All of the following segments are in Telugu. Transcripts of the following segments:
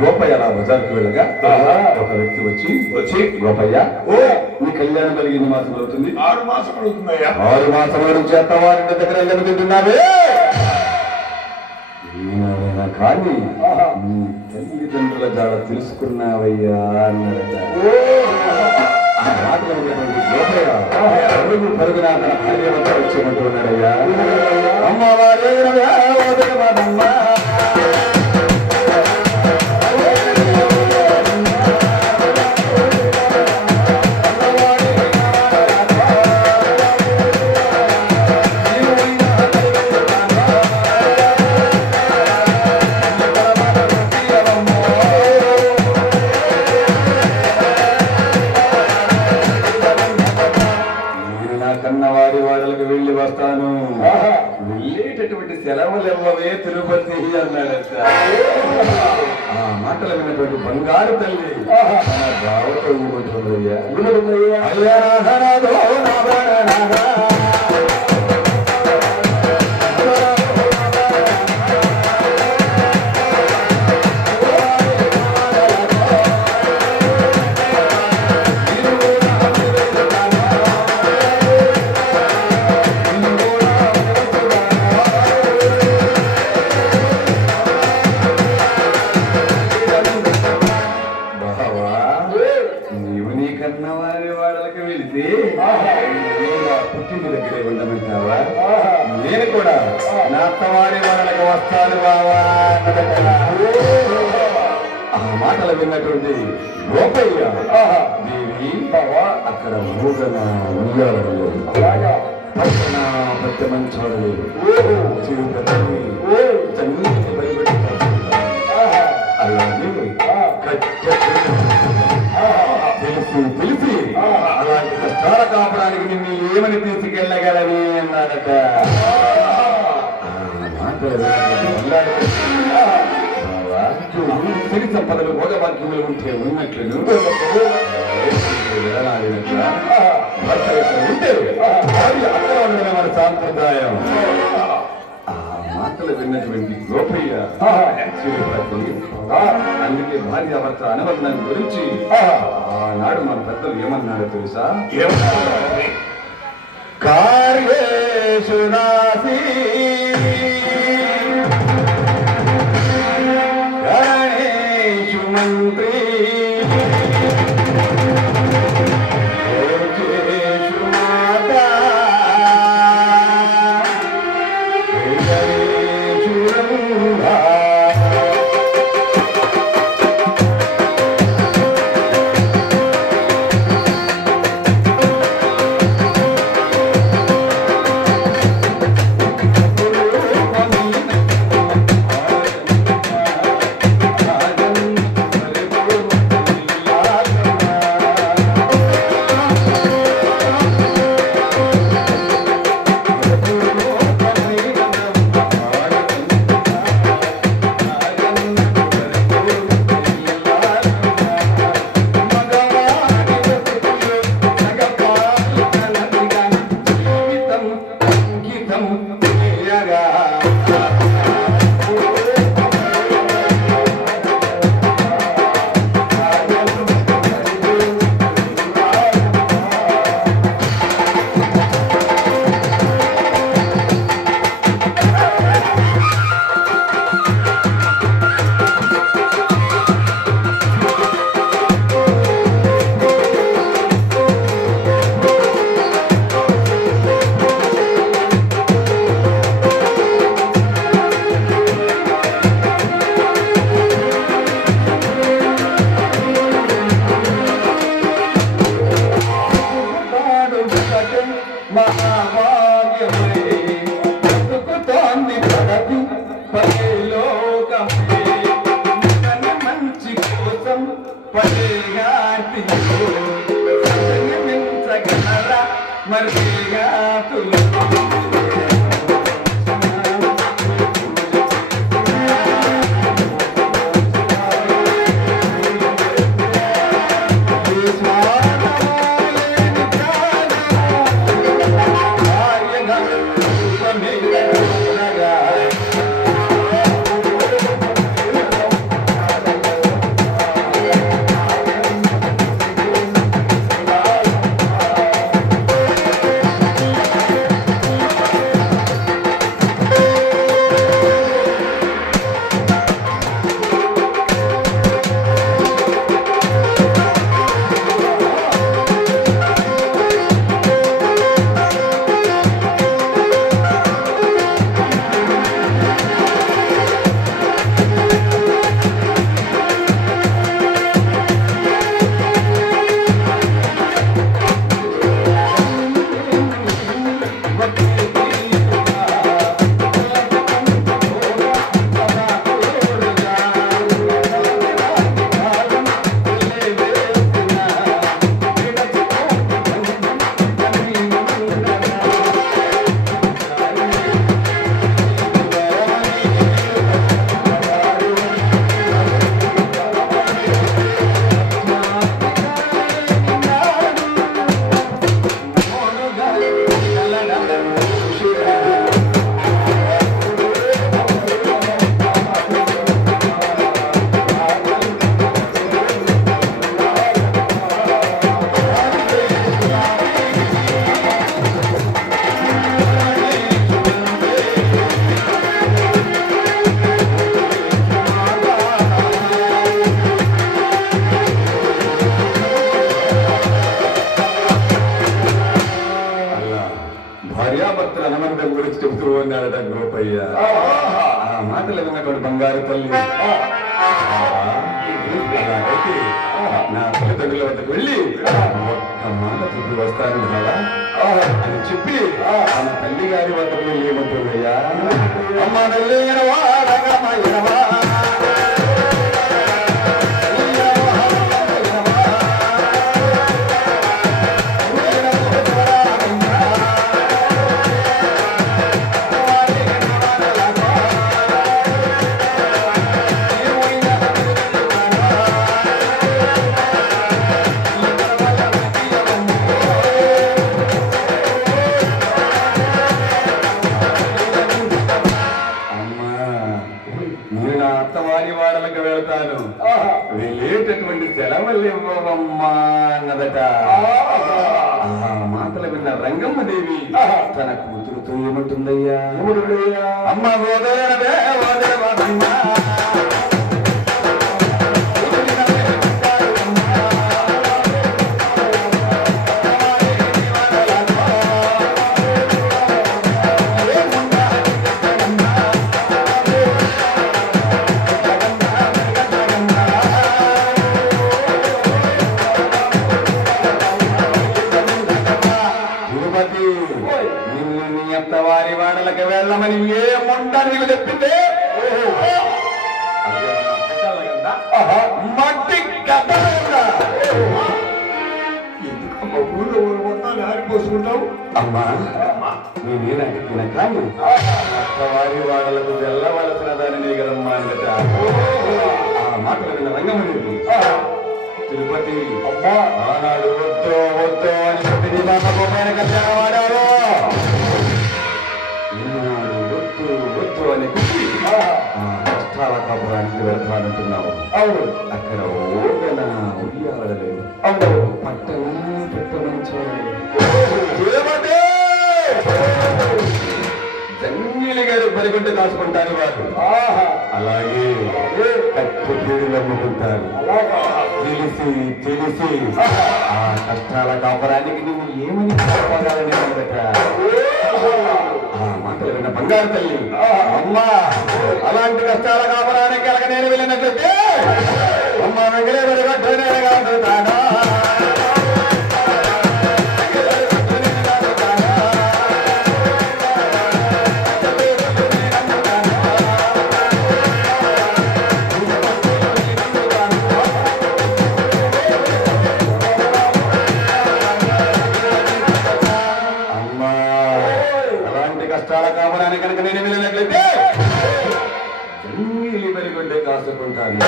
గోపయ్య అలా బజార్కి వెళ్ళగా ఒక వ్యక్తి వచ్చి గోపయ్య నీ కళ్యాణం కలిగి ఎన్ని మాసం అవుతుంది? 6 మాసములు అవుతుందయ్యా. 6 మాసముల నుంచి అత్తవారి దగ్గర ఎందుకు తింటున్నావే? ఈయనైనా కానీ నీ తల్లిదండ్రుల జాడ తెలుసుకున్నావయ్యా అన్నాడట. ఆ మాటలు ఉన్నటువంటి గోపయ్య పరుగున తన భార్య వద్ద వచ్చినట్టు ఉన్నాడయ్యా. అమ్మవారే కన్నవారి వాడలకు వెళ్ళి వస్తాను, వెళ్ళేటటువంటి సెలవులు ఇవ్వవే తిరుపతి అన్నాడట. ఆ మాటలు విన్నటువంటి బంగారు తల్లి బావతో కన్నవారి వాడలకు వెళితే పుట్టింటి దగ్గరే ఉండమంటావా? నేను కూడా నా అత్తవారి వాడలకు వస్తాను బావా. ఆ మాటలు విన్నటువంటి గోపయ్య దేవి అక్కడ మూగన ఉయ్యాలలేదు, పక్కన పెద్ద మంచి చూడలేదు, అలాగే తెలిసి అలాంటి కష్టాల కాపడానికి నిన్ను ఏమని తీసుకెళ్ళగలవి అన్నాడట. సిరి సంపదలు భోగవాక్యములు ఉంటే ఉన్నట్లు భర్త ఉంటే అక్కడ ఉండడం మన సాంప్రదాయం. మాటలు విన్నటువంటి గోపయ్య అందుకే భార్య భర్త అనుబంధం గురించి ఆనాడు మన పెద్దలు ఏమన్నారో తెలుసా? కార్యేషు నాసి గణేషు మంత్రి బంగారు తల్లి అలాగైతే నా తల్లిదండ్రుల వద్దకు వెళ్ళి ఒక్క మాట చెప్పి వస్తాను కదా అని చెప్పి మన తల్లి గారి వద్దకు వెళ్ళి ఏమంటుందయ్యా అమ్మ తల్లినవా రంగమయ్యవా వెళ్ళేటటువంటి సెలవులు ఇవ్వవమ్మా అన్నదట. ఆ మాటలు విన్న రంగమ్మ దేవి తన కూతురుతో ఏమంటుందయ్యా అమ్మ ఓదేరవే ఓదేవమ్మా వారి వాడలకు వెళ్ళమని ఏ ముండ నీకు చెప్పింది మట్టి కథ ఊళ్ళో మొత్తాన్ని ఆరిపోసుకుంటావు అమ్మా నేనేనంటున్నా కానీ వారి వాడలకు వెళ్ళవలసిన దానినే కదమ్మా అందట ఆ మాటలు విన్న రంగమని తిరుపతి అమ్మా ఆనాడు వద్దో వద్దో అని చెప్పి నీ బాబా గోపాయన కళ్యాణం వాడారు వద్దు అని కష్టాల కపురానికి వెళ్తానంటున్నావు అవును అక్కడ ఓగన ఉయ్యాడలేదు అవును పట్టణ జంగిలి గారు పరిగొంట కాసుకుంటారు వారు అలాగే కట్టు పీడులు అమ్ముకుంటారు తెలిసి తెలిసి ఆ కష్టాల కాపురానికి నువ్వు ఏమని కాపాడాలని ఆ మాటలు విన్న బంగారు తల్లి అమ్మా అలాంటి కష్టాల కాపురానికి కలగ నేను వెళ్ళినట్లయితే అమ్మ వెంకటేశ్వరి గట్టునేగా ఉంటానా కష్టాల కాపురానికి కనుక నేను వెళ్ళినట్లయితే జంగిలి బరిగొడ్డే కాసుకుంటాను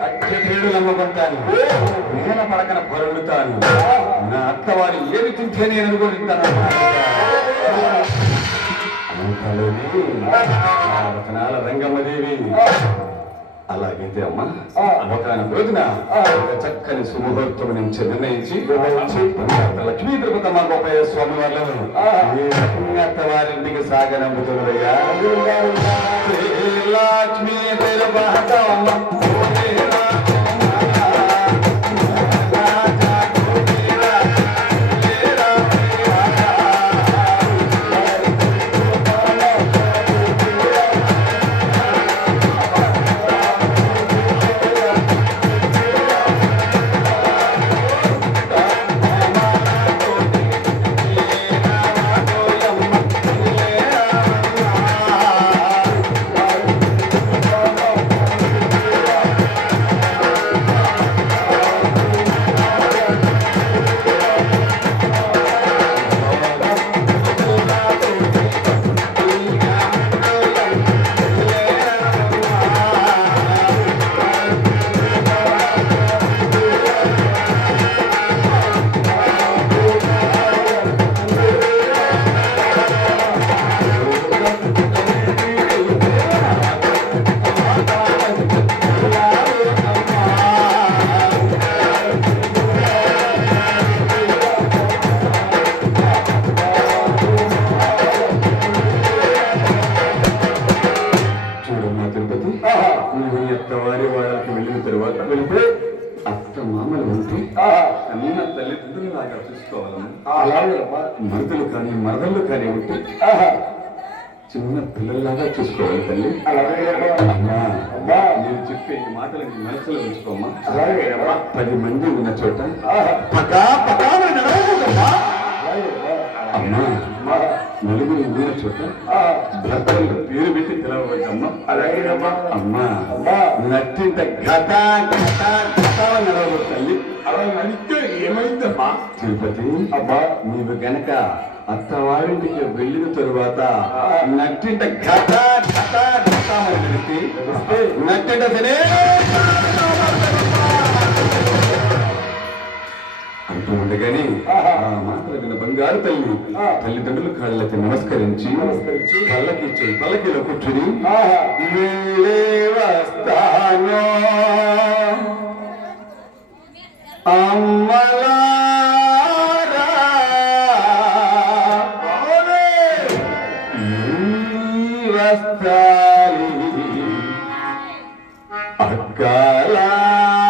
కట్టె తీడు నమ్ముకుంటాను నేల పడకన పొరలుతాను నా అత్తవారు ఏది తింటే నేను అనుకుంటాను రతనాల రంగమ్మదేవి అలాగైతే అమ్మా ఒకనొక రోజున చక్కని సుముహూర్తం నుంచి నిర్ణయించి లక్ష్మీ తిరుపతమ్మ గోపయ్య స్వామి వాళ్ళను అత్తవారింటికి సాగనంపుతున్నదయ్యా లక్ష్మీ తిరుపతమ్మ వారి వారికి వెళ్ళిన తర్వాత వెళ్తే అత్త మామలు ఉంటే అన్న తల్లిదండ్రులు లాగా చూసుకోవాలని మరుదులు కానీ మరదళ్ళు కానీ ఉంటే చిన్న పిల్లల్లాగా చూసుకోవాలి తల్లి. అలాగే అమ్మా అమ్మా నేను చెప్పే ఈ మాటలు నీ మనసులో ఉంచుకోమ్మా. అలాగే అమ్మా 10 మంది ఉన్న చోట పకా పకా నడవకూడదమ్మా. అమ్మా నలుగురు ఉన్న చోట భర్తలు పేరు పెట్టి పిలవవద్దమ్మా. అలాగే అమ్మా అమ్మా అమ్మా నట్టింత గత గత గత నడవకూడదు తల్లి. అలా నడిస్తే ఏమైందమ్మా? తిరుపతి అమ్మా నీవు గనక అత్తవారింటికి వెళ్ళిన తరువాత నట్టింట గత గత గత అని నడిస్తే నట్టింట సరే అంటూ ఉండగానే ఆ మాటలు విన్న బంగారు తల్లి తల్లిదండ్రుల కాళ్ళకి నమస్కరించి పల్లకిలో కూర్చుని వెళ్ళే వస్తాను అమ్మలారా వస్తాలి అక్కలారా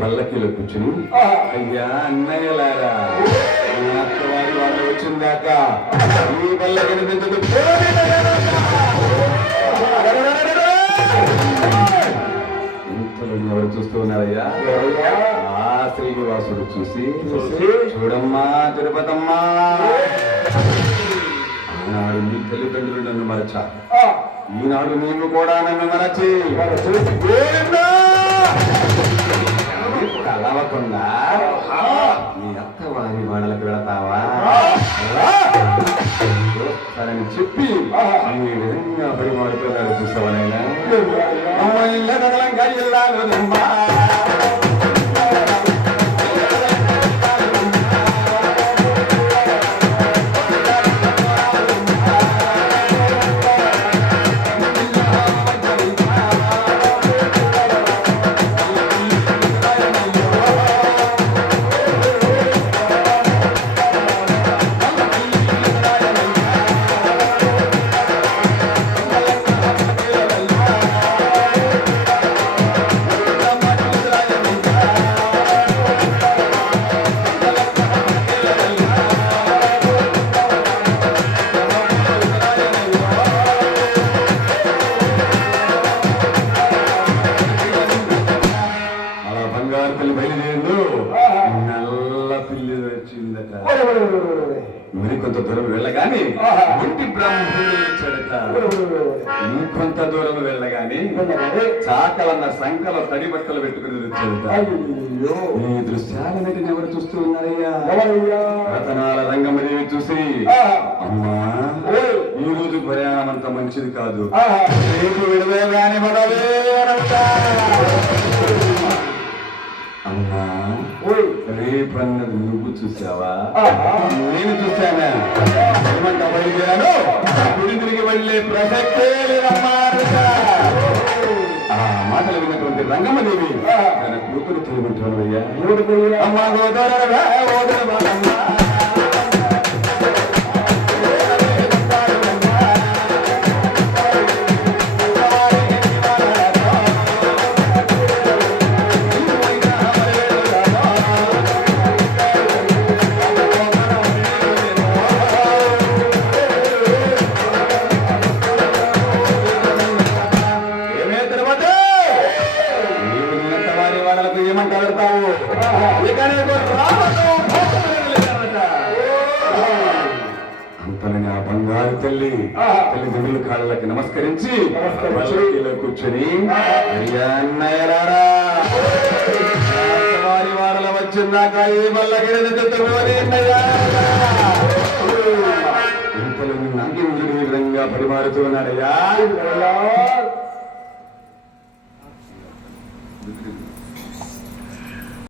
పల్లకీలో కూర్చుని అయ్యా అన్నయ్యలారా వారి వాళ్ళు వచ్చిందాక ఈ వల్ల కనిపించదు ఇంతలో ఎవరు చూస్తూ ఉన్నారయ్యా? ఆ శ్రీనివాసుడు చూసి చూడమ్మా తిరుపతమ్మా ఆనాడు నీ తల్లిదండ్రులు నన్ను మరచా, ఈనాడు నీవు కూడా నన్ను మరచి కలవకుండా నీ అత్తవారి వాడలకు వెళతావా చూస్తారని చెప్పి ఈ విధంగా పరిమాడుతున్నాడు. చూస్తావనైనా మరికొంత దూరం వెళ్ళగానే ఇంటి బ్రాహ్మణుడు ఇచ్చాడట. ఇంకొంత దూరం వెళ్ళగానే చాకలన్న సంకల తడి బట్టలు పెట్టుకుని వచ్చాడట. ఈ దృశ్యాలన్నిటిని ఎవరు చూస్తూ ఉన్నారయ్యా? రతనాల రంగమదేవి చూసి అమ్మా ఈ రోజు ప్రయాణం అంత మంచిది కాదు, రేపు విడవేగానే అమ్మా రేపన్నది నువ్వు చూసావా? నేను చూశానా? ఏమంటా బయలుదేరాను గుడి తిరిగి వెళ్ళే ప్రసక్తే లేదమ్మా. ఆ మాటలు విన్నటువంటి రంగమ్మదేవి తన కూతురు తోడుకుంటాను అయ్యా. అమ్మా గోదావరి వెళ్ళి తల్లిదండ్రుల కాళ్ళకి నమస్కరించి పల్లకీలో కూర్చొని అయ్యా అన్నయ్యలారా వారి వాడల వచ్చిందాక ఈ పల్లకిని తెచ్చుకోని అన్నయ్యా ఇంతలో నాకేంద్రుడు ఈ విధంగా పరిమారుతూ ఉన్నాడయ్యా